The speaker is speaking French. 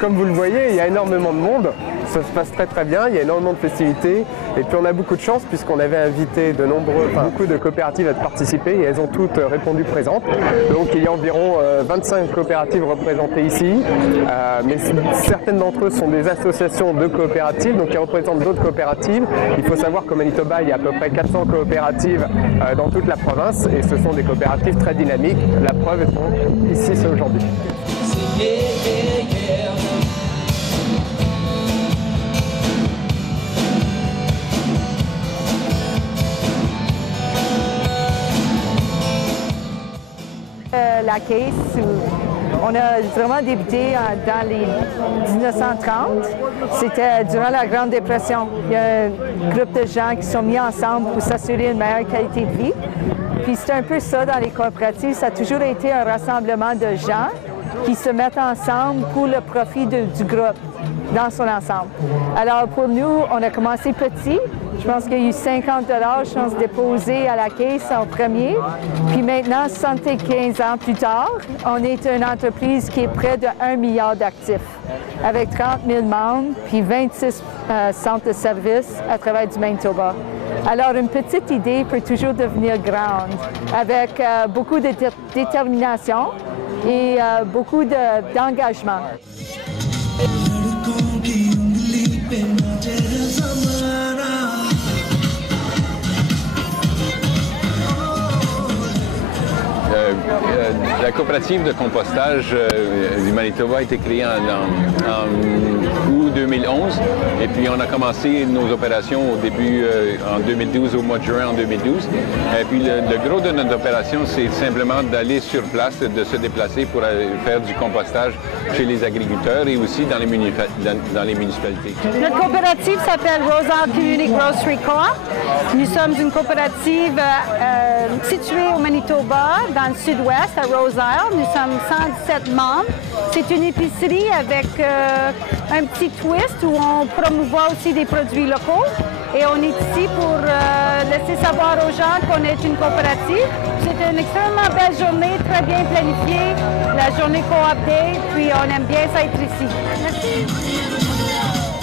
Comme vous le voyez, il y a énormément de monde, ça se passe très très bien, il y a énormément de festivités et puis on a beaucoup de chance puisqu'on avait invité beaucoup de coopératives à participer et elles ont toutes répondu présentes. Donc il y a environ 25 coopératives représentées ici, mais certaines d'entre eux sont des associations de coopératives, donc qui représentent d'autres coopératives. Il faut savoir qu'au Manitoba, il y a à peu près 400 coopératives dans toute la province et ce sont des coopératives très dynamiques. La preuve est ici, c'est aujourd'hui. La caisse, on a vraiment débuté dans les 1930. C'était durant la Grande Dépression. Il y a un groupe de gens qui sont mis ensemble pour s'assurer une meilleure qualité de vie. Puis c'est un peu ça dans les coopératives. Ça a toujours été un rassemblement de gens qui se mettent ensemble pour le profit du groupe dans son ensemble. Alors pour nous, on a commencé petit. Je pense qu'il y a eu 50 $, je pense, déposés à la caisse en premier. Puis maintenant, 75 ans plus tard, on est une entreprise qui est près de 1 milliard d'actifs, avec 30 000 membres, puis 26 centres de services à travers du Manitoba. Alors, une petite idée peut toujours devenir grande, avec beaucoup de détermination et beaucoup d'engagement. La coopérative de compostage du Manitoba a été créée en août 2011 et puis on a commencé nos opérations au début en 2012, au mois de juin en 2012. Et puis le gros de notre opération, c'est simplement d'aller sur place, de se déplacer pour faire du compostage chez les agriculteurs et aussi dans les municipalités. Notre coopérative s'appelle Rose Isle Community Grocery Co-op. Nous sommes une coopérative située au Manitoba, dans le sud-ouest, à Rose Isle. Nous sommes 117 membres. C'est une épicerie avec un petit twist où on promouvoit aussi des produits locaux. Et on est ici pour laisser savoir aux gens qu'on est une coopérative. C'est une extrêmement belle journée, très bien planifiée, la journée Co-op Day, puis on aime bien ça être ici. Merci.